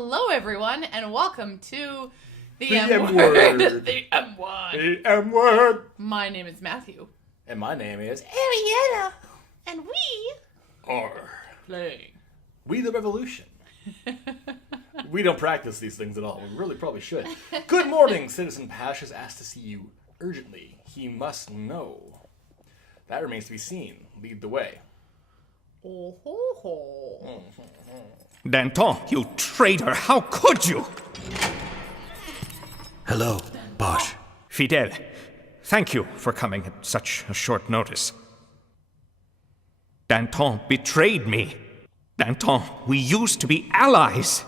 Hello, everyone, and welcome to the M word. The M word. The M word. My name is Matthew. And my name is Ariana. And we R. playing. We the Revolution. We don't practice these things at all. We really probably should. Good morning, Citizen Pash has asked to see you urgently. He must know. That remains to be seen. Lead the way. Oh ho ho. Danton, you traitor, how could you? Hello, Bosch. Fidel, thank you for coming at such a short notice. Danton betrayed me. Danton, we used to be allies.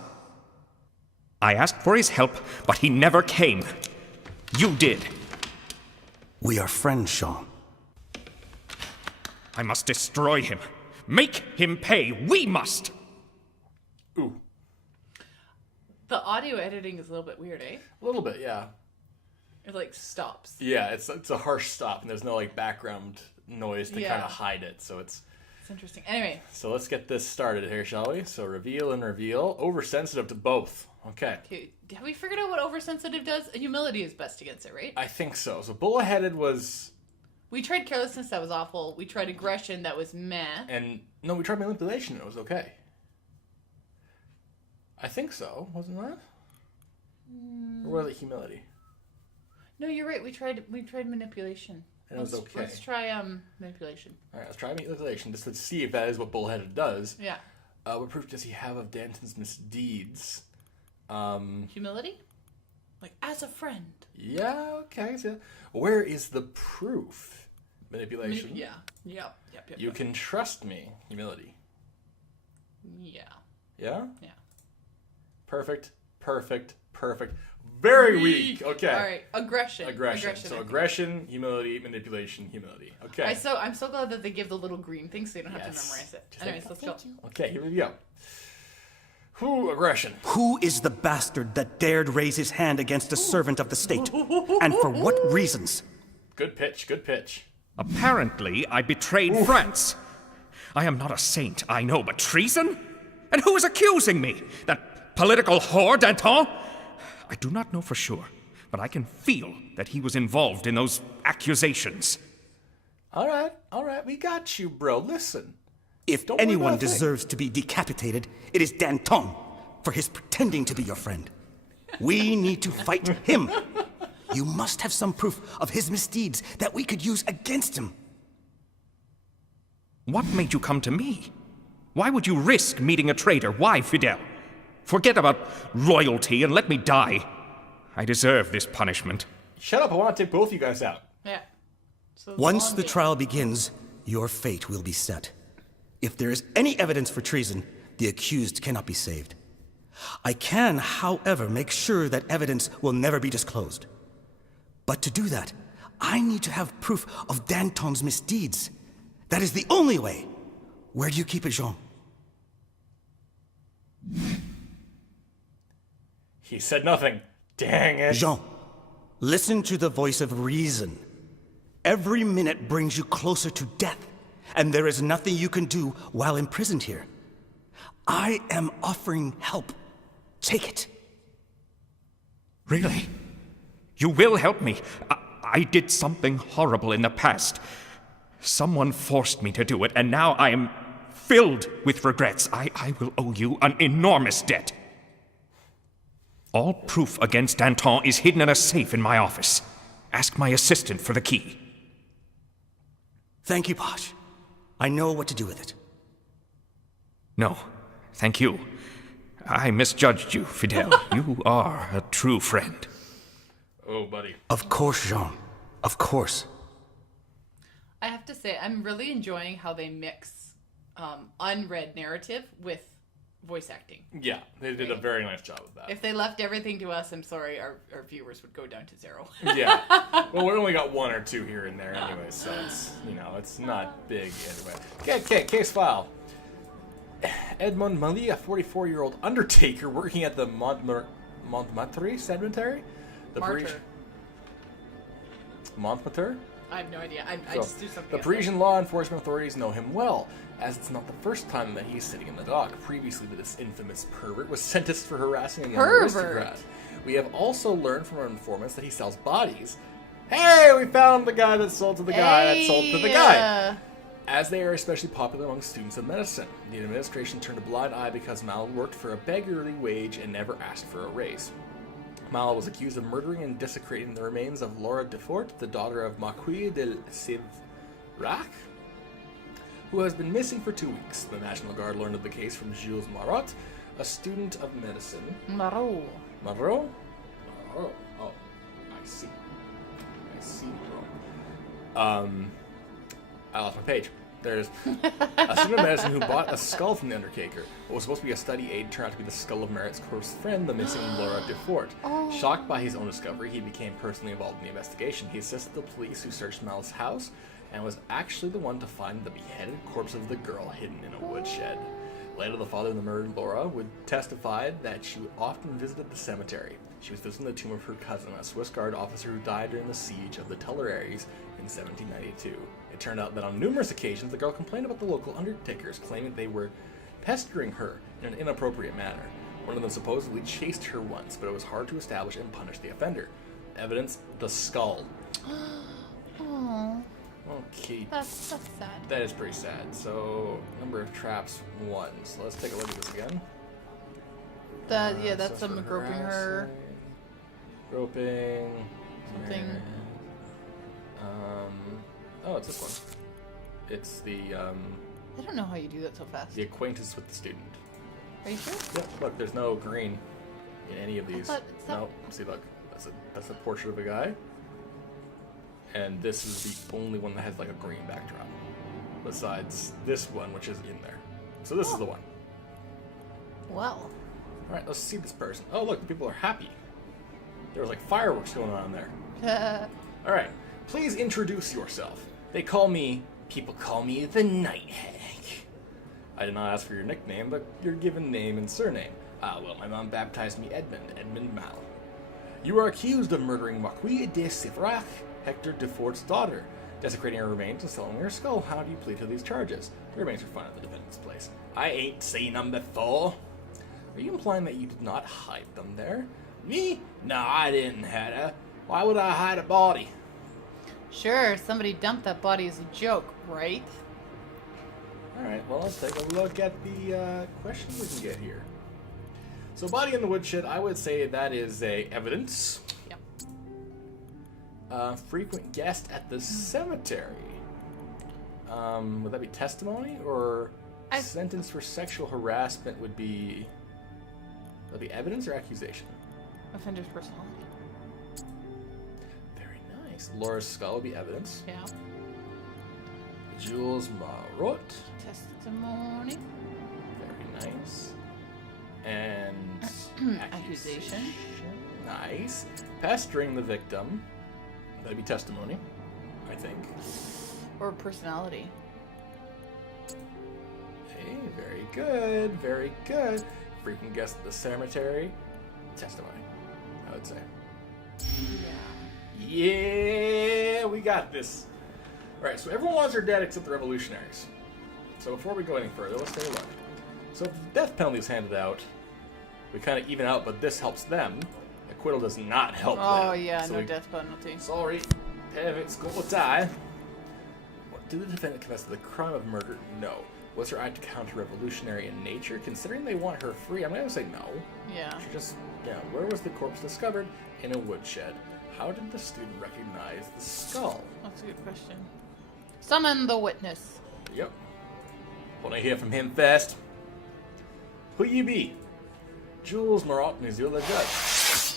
I asked for his help, but he never came. You did. We are friends, Jean. I must destroy him. Make him pay. We must. Ooh. The audio editing is a little bit weird, eh? A little bit, yeah. It like stops. Yeah, it's a harsh stop, and there's no like background noise to Yeah. kind of hide it. So It's interesting. Anyway, so let's get this started here, shall we? So reveal and reveal. Oversensitive to both. Okay. have we figured out what oversensitive does? Humility is best against it, right? I think so. So bullheaded was, We tried carelessness, that was awful. We tried aggression, that was meh. and no, we tried manipulation. It was okay. I think so. Wasn't that? Or was it humility? No, you're right. We tried manipulation. And it was okay. Let's try manipulation. All right, let's try manipulation just to see if that is what bullheaded does. Yeah. What proof does he have of Danton's misdeeds? Humility? Like, as a friend. Yeah, okay. So where is the proof? Manipulation. Yeah. Yep. You can trust me. Humility. Yeah. Yeah? Yeah. Perfect. Very weak. Okay. All right. Aggression. So aggression, humility, manipulation, humility. Okay. I'm so glad that they give the little green thing so you don't have to Yes. memorize it. Just Anyways, like, let's go. Okay, here we go. Who aggression? Who is the bastard that dared raise his hand against a servant of the state? And for what reasons? Good pitch. Apparently, I betrayed France. I am not a saint, I know, but treason? And who is accusing me? That political whore, Danton? I do not know for sure, but I can feel that he was involved in those accusations. All right, we got you, bro. Listen. If Don't worry anyone about a thing. deserves to be decapitated, it is Danton for his pretending to be your friend. We need to fight him. You must have some proof of his misdeeds that we could use against him. What made you come to me? Why would you risk meeting a traitor? Why, Fidel? Forget about loyalty and let me die. I deserve this punishment. Shut up, I want to take both of you guys out. Yeah. So Once long the game. trial begins, your fate will be set. If there is any evidence for treason, the accused cannot be saved. I can, however, make sure that evidence will never be disclosed. But to do that, I need to have proof of Danton's misdeeds. That is the only way. Where do you keep it, Jean? He said nothing. Dang it. Jean, listen to the voice of reason. Every minute brings you closer to death, and there is nothing you can do while imprisoned here. I am offering help. Take it. Really? You will help me. I did something horrible in the past. Someone forced me to do it, and now I am filled with regrets. I will owe you an enormous debt. All proof against Danton is hidden in a safe in my office. Ask my assistant for the key. Thank you, Posh. I know what to do with it. No, thank you. I misjudged you, Fidel. You are a true friend. Oh, buddy. Of course, Jean. Of course. I have to say, I'm really enjoying how they mix unread narrative with voice acting. Yeah, they did a very nice job of that. If they left everything to us, I'm sorry, our viewers would go down to 0. Yeah. Well, we only got one or two here and there anyway, so it's, it's not big anyway. Okay, case file. Edmond Malie, a 44-year-old undertaker working at the Montmartre Cemetery. The Martyr. Montmartre? I have no idea. I So, just do something. the else. Parisian law enforcement authorities know him well, as it's not the first time that he's sitting in the dock. Previously, this infamous pervert was sentenced for harassing a young aristocrat. We have also learned from our informants that he sells bodies. Hey, we found the guy that sold to the guy that sold to the guy. As they are especially popular among students of medicine. The administration turned a blind eye because Mal worked for a beggarly wage and never asked for a raise. Mal was accused of murdering and desecrating the remains of Laura Defort, the daughter of Marquis de Sivrac, who has been missing for 2 weeks. The National Guard learned of the case from Jules Marot, a student of medicine. Marot. Marot? Marot. Oh, I see. I see Marot. I lost my page. There's a student of medicine who bought a skull from the undertaker. What was supposed to be a study aid turned out to be the skull of Maret's close friend, the missing Laura Defort. Shocked by his own discovery, he became personally involved in the investigation. He assisted the police who searched Mal's house and was actually the one to find the beheaded corpse of the girl hidden in a woodshed. Later, the father of the murdered Laura would testify that she often visited the cemetery. She was visiting the tomb of her cousin, a Swiss Guard officer who died during the siege of the Tuileries in 1792. It turned out that on numerous occasions, the girl complained about the local undertakers, claiming they were pestering her in an inappropriate manner. One of them supposedly chased her once, but it was hard to establish and punish the offender. Evidence: the skull. Oh, Okay, that's sad. that is pretty sad. So, number of traps, 1. So let's take a look at this again. That's So them for groping her. Groping. Something. Oh, it's this one. It's the I don't know how you do that so fast. the acquaintance with the student. Are you sure? Yep. Look, there's no green in any of these. thought it's not- No. See, look, that's a portrait of a guy, and this is the only one that has like a green backdrop, besides this one, which is in there. So this is the one. Well. All right, let's see this person. Oh, look, the people are happy. There was like fireworks going on there. All right, please introduce yourself. People call me the Night Hag. I did not ask for your nickname, but your given name and surname. Well, my mom baptized me Edmund Mal. You are accused of murdering Marquis de Sivrac, Hector Defort's daughter, desecrating her remains and selling her skull. How do you plead to these charges? The remains are found at the defendant's place. I ain't seen them before. Are you implying that you did not hide them there? Me? No, I didn't hide her. Why would I hide a body? Sure, somebody dumped that body as a joke, right? Alright, well, let's take a look at the questions we can get here. So, body in the woodshed, I would say that is a evidence. Yep. Frequent guest at the cemetery. Would that be testimony? Or sentence for sexual harassment would be evidence or accusation? Offender's personality. Very nice. Laura's skull would be evidence. Yeah. Jules Marot. Testimony. Very nice. And Accusation. Nice. Pestering the victim. That'd be testimony, I think. Or personality. Hey, very good. Very good. Frequent guest at the cemetery. Testimony, I would say. Yeah. Yeah, we got this. Alright, so everyone wants her dead except the revolutionaries. So before we go any further, let's take a look. So if the death penalty is handed out, we kind of even out, but this helps them. Acquittal does not help them. Oh yeah, So no we- death penalty. Sorry, Pevit's gonna die. Did the defendant confess to the crime of murder? No. Was her act counter-revolutionary in nature? Considering they want her free, I'm gonna say no. Yeah. She just, where was the corpse discovered? In a woodshed. How did the student recognize the skull? That's a good question. Summon the witness. Yep. Wanna hear from him first? Who you be? Jules Marot, and you're the judge.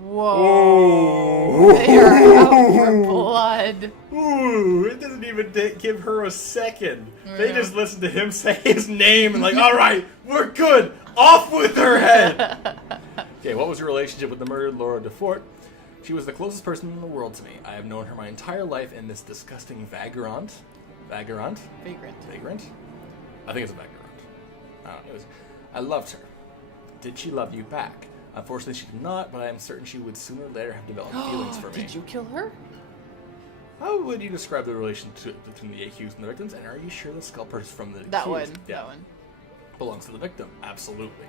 Whoa. They are out for blood. Ooh, it doesn't even give her a second. They just listen to him say his name and like, all right, we're good. Off with her head. Okay, what was your relationship with the murdered Laura Defort? She was the closest person in the world to me. I have known her my entire life, and this disgusting vagrant. Vagrant. Vagrant? I think it's a vagrant. I don't know. I loved her. Did she love you back? Unfortunately, she did not, but I am certain she would sooner or later have developed feelings for me. Did you kill her? How would you describe the relationship between the accused and the victims? And are you sure the skull purse from the That one. accused That one. belongs to the victim? Absolutely.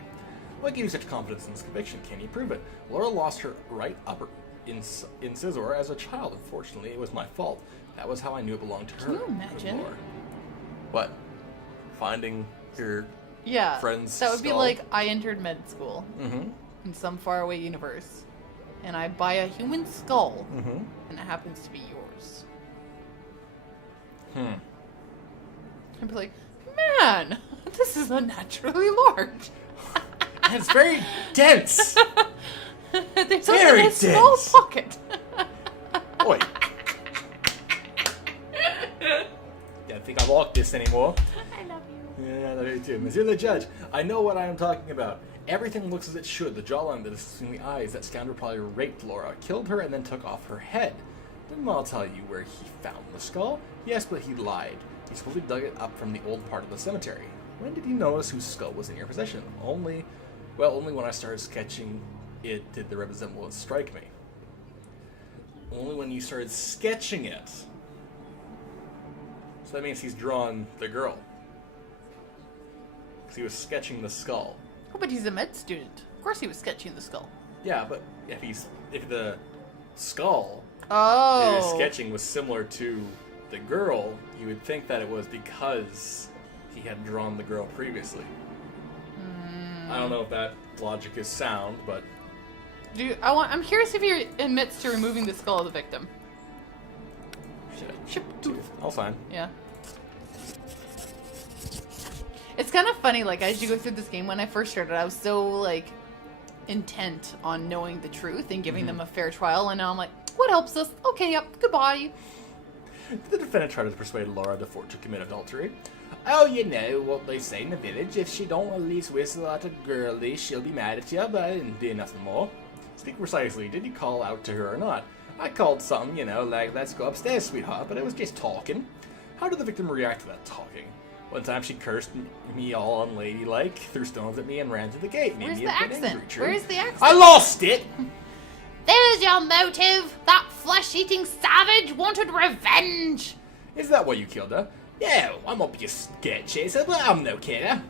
What gave you such confidence in this conviction? Can you prove it? Laura lost her right upper incisor as a child. Unfortunately, it was my fault. That was how I knew it belonged to her. Can you Good imagine? Lord. What? Finding your Yeah. friend's That would be skull? like I entered med school Mm-hmm. in some faraway universe, and I buy a human skull, Mm-hmm. and it happens to be yours. Hmm. I'd be like, man, this is unnaturally large. And it's very dense. There's Very only a small dense. pocket. Boy. Don't think I like this anymore. I love you. Yeah, I love you too. Monsieur the Judge, I know what I am talking about. Everything looks as it should. The jawline, the disgusting eyes. That scoundrel probably raped Laura, killed her, and then took off her head. Didn't Mal tell you where he found the skull? Yes, but he lied. He supposedly dug it up from the old part of the cemetery. When did you notice whose skull was in your possession? Only when I started sketching it did the resemblance strike me. Only when you started sketching it. So that means he's drawn the girl. Because he was sketching the skull. Oh, but he's a med student. Of course he was sketching the skull. Yeah, but if the skull Oh. that he was sketching was similar to the girl, you would think that it was because he had drawn the girl previously. I don't know if that logic is sound, but I'm curious if he admits to removing the skull of the victim. shit. I'll sign. Yeah. It's kind of funny, like, as you go through this game, when I first started, I was so, like, intent on knowing the truth and giving them a fair trial, and now I'm like, what helps us? Okay, yep, goodbye. The defendant tried to persuade Laura to commit adultery. Oh, you know what they say in the village. If she don't at least whistle at a girlie, she'll be mad at you, but I didn't do nothing more. Speak precisely. Did you call out to her or not? I called something, like, let's go upstairs, sweetheart, but it was just talking. How did the victim react to that talking? One time she cursed me all unladylike, threw stones at me, and ran to the gate. Made Where's me the a bit accent? angry, true. Where's the accent? I lost it! There's your motive! That flesh-eating savage wanted revenge! Is that why you killed her? Yeah, I'm not your scared chaser, but I'm no killer.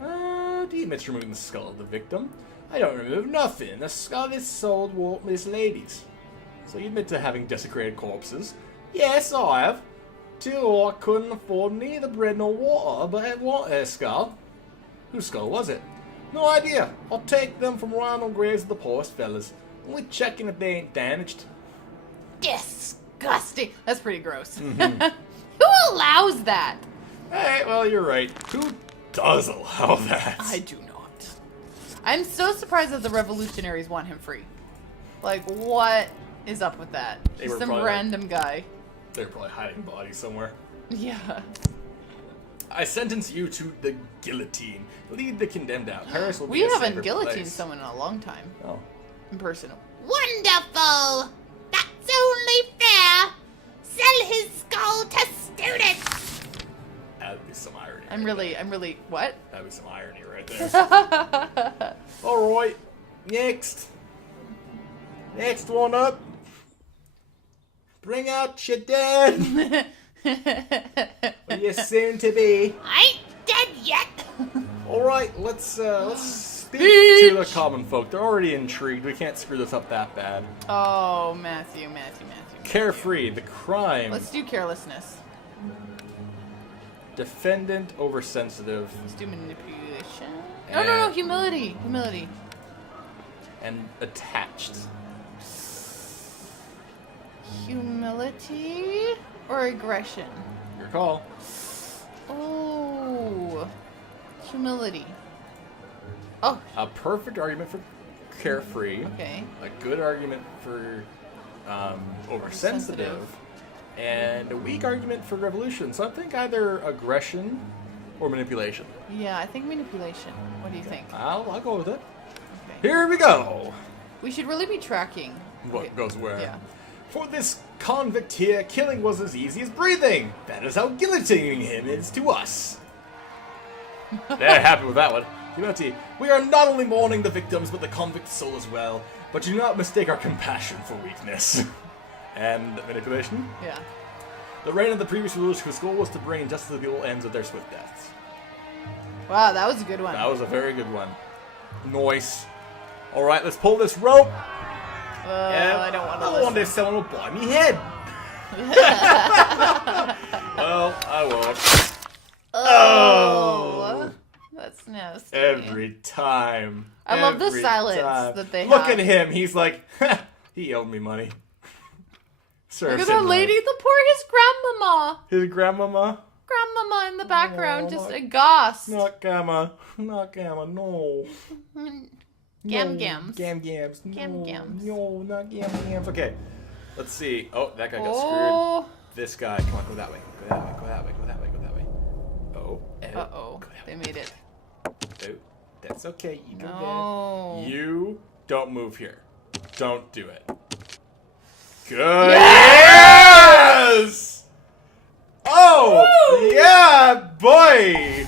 Do you admit to removing the skull of the victim? I don't remove nothing. The skull is sold won't miss ladies. So you admit to having desecrated corpses? Yes, I have. Till I couldn't afford neither bread nor water, but I want a skull. Whose skull was it? No idea. I'll take them from around on graves of the poorest fellas. Only checking if they ain't damaged. Disgusting! That's pretty gross. Who allows that? Hey, well, you're right. Who does allow that? I do not. I'm so surprised that the revolutionaries want him free. Like, what is up with that? They He's were some probably random guy. They're probably hiding bodies somewhere. Yeah. I sentence you to the guillotine. Lead the condemned out. Paris will We be a haven't safer guillotined place. someone in a long time. Oh. In person. Wonderful! That's only fair! Sell his skull to students! That'd be some irony. I'm really, what? That'd be some irony right there. Alright. Next. Next one up. Bring out your dead. Or your soon to be. I ain't dead yet! Alright, let's speak to the common folk. They're already intrigued. We can't screw this up that bad. Oh, Matthew. Carefree, the crime. Let's do carelessness. Defendant oversensitive Let's do manipulation. No, humility. and attached. Humility or aggression? Your call. Oh, humility. Oh, A perfect argument for carefree. okay. A good argument for oversensitive. And a weak argument for revolution. So I think either aggression or manipulation. Yeah, I think manipulation. What do you think? I'll go with it. Okay. Here we go. We should really be tracking. What Okay. goes where? Yeah. For this convict here, killing was as easy as breathing. That is how guillotining him is to us. They're happy with that one. Humility. We are not only mourning the victims, but the convict's soul as well. But do not mistake our compassion for weakness. And manipulation. Yeah. The reign of the previous rulers whose goal was to bring justice to the people ends with their swift deaths. Wow, that was a good one. That was a very good one. Nice. All right, let's pull this rope. I don't want to I want this someone will buy me head. Well, I won't. Oh. That's nasty. Every time. I love the Every silence time. that they Look have. at him. He's like, he owed me money. Look Serves at that him lady, right. the poor his grandmama. His grandmama. Grandmama in the background, Oh, just my- aghast. Not gamma. Not gamma. No. Gam No. gams. Gam gams. Gam No. gams. No, not gam gams. Okay. Let's see. Oh, that guy got screwed. Oh. This guy. Come on, go that way. Go that way. Go that way. Go that way. Go that way. Oh. Uh-oh. Go that They way. made it. Oh, that's okay. You go No. there. You don't move here. Don't do it. Good. Yes! Oh! Woo! Yeah, boy!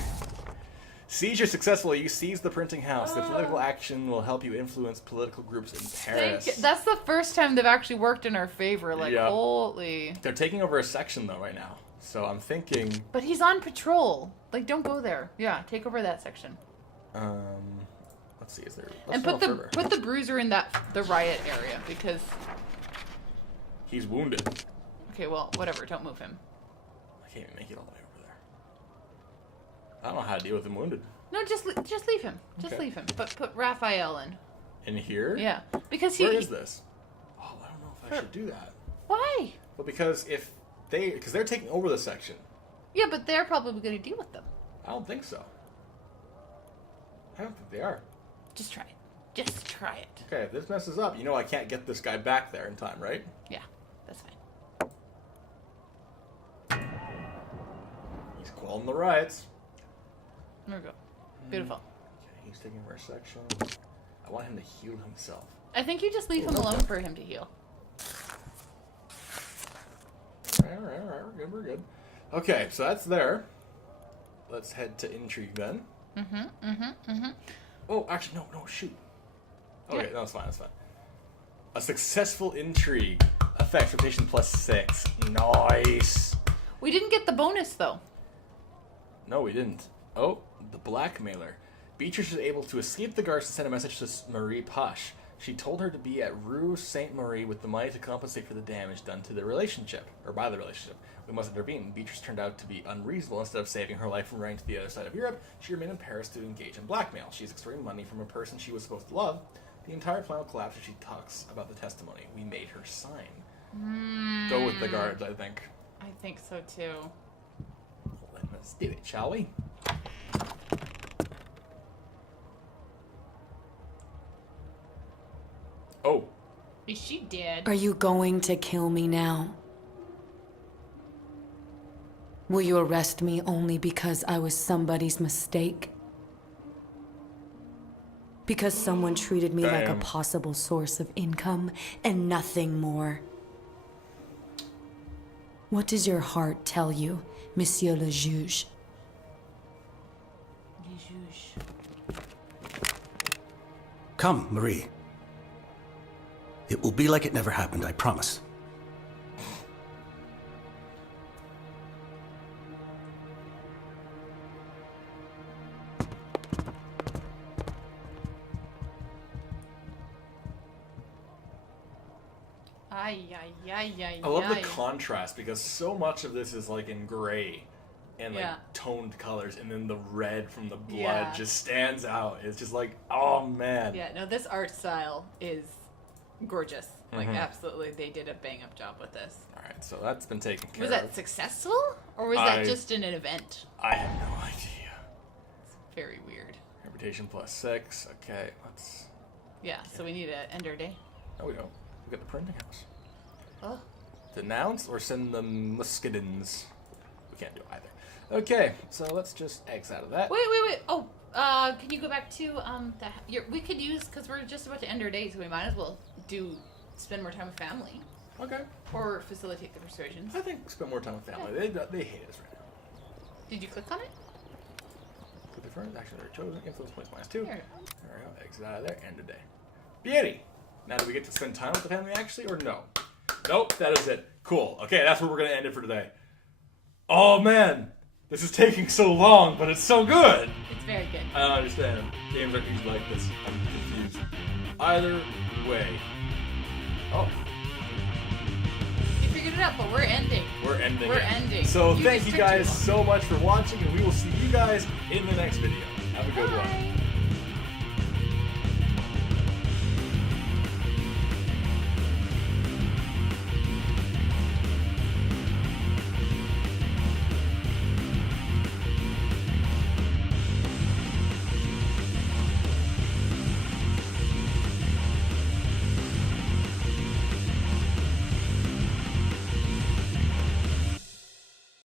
Seizure successful. You seize the printing house. The political action will help you influence political groups in Paris. That's the first time they've actually worked in our favor. Like, Yeah. holy. They're taking over a section, though, right now. So I'm thinking... But he's on patrol. Like, don't go there. Yeah, take over that section. Let's see, is there... And let's put go the further. bruiser in the riot area because He's wounded. okay, well, whatever, don't move him. I can't even make it all the way over there. I don't know how to deal with him wounded. No, just leave him. Just Okay. leave him. But put Raphael in. In here? Yeah, because he. Where is this? Oh, I don't know if I should do that. Why? Well, because they're taking over the section. Yeah, but they're probably going to deal with them. I don't think so. I don't think they are. Just try it. Just try it. Okay, if this messes up, you know I can't get this guy back there in time, right? Yeah, that's fine. He's quelling the riots. There we go. Beautiful. Okay, he's taking over a section. I want him to heal himself. I think you just leave him alone for him to heal. All right, we're good. Okay, so that's there. Let's head to intrigue then. Oh, actually, no, shoot. Okay, Yeah. no, it's fine. A successful intrigue. Effects rotation +6. Nice. We didn't get the bonus though. No, we didn't. Oh, the blackmailer. Beatrice was able to escape the guards and send a message to Marie Pache. She told her to be at Rue Saint Marie with the money to compensate for the damage done to the relationship, or by the relationship. We must intervene. Beatrice turned out to be unreasonable. Instead of saving her life from running to the other side of Europe, she remained in Paris to engage in blackmail. She's extorting money from a person she was supposed to love. The entire plan will collapse if she talks about the testimony we made her sign. Go with the guards, I think. I think so too. Well, then let's do it, shall we? Oh, Is she dead? Are you going to kill me now? Will you arrest me only because I was somebody's mistake? Because someone treated me like a Damn. possible source of income and nothing more? What does your heart tell you, Monsieur le Juge? Come, Marie. It will be like it never happened, I promise. Ay. I love the contrast because so much of this is like in gray and like Yeah. toned colors, and then the red from the blood Yeah. just stands out. It's just like, oh man. Yeah, no, this art style is gorgeous. Like, Mm-hmm. absolutely, they did a bang up job with this. All right, so that's been taken care Was of. that successful? Or was I- that just an event? I have no idea. Very weird. Reputation +6. Okay, let's. Yeah, so we need an ender day. Oh, we go. We got the printing house. Oh. Denounce or send the muscadins. We can't do either. Okay, so let's just X out of that. Wait. Oh, can you go back to, we could use, because we're just about to end our day, so we might as well spend more time with family. Okay. Or facilitate the persuasions. I think spend more time with family. They hate us right now. Did you click on it? Put the friends, actually, they're chosen. Influence points -2. There. There we go. Exit out of there. End of day. Beauty. Now, do we get to spend time with the family actually, or no? Nope, that is it. Cool. Okay, that's where we're gonna end it for today. Oh man, this is taking so long, but it's so good. It's very good. I don't understand. Games aren't usually like this. I'm confused. Either way. Oh, You figured it out, but we're ending. we're ending. We're it. ending. So You thank just you took too guys long. so much for watching, and we will see you guys in the next video. Have a good one. Bye.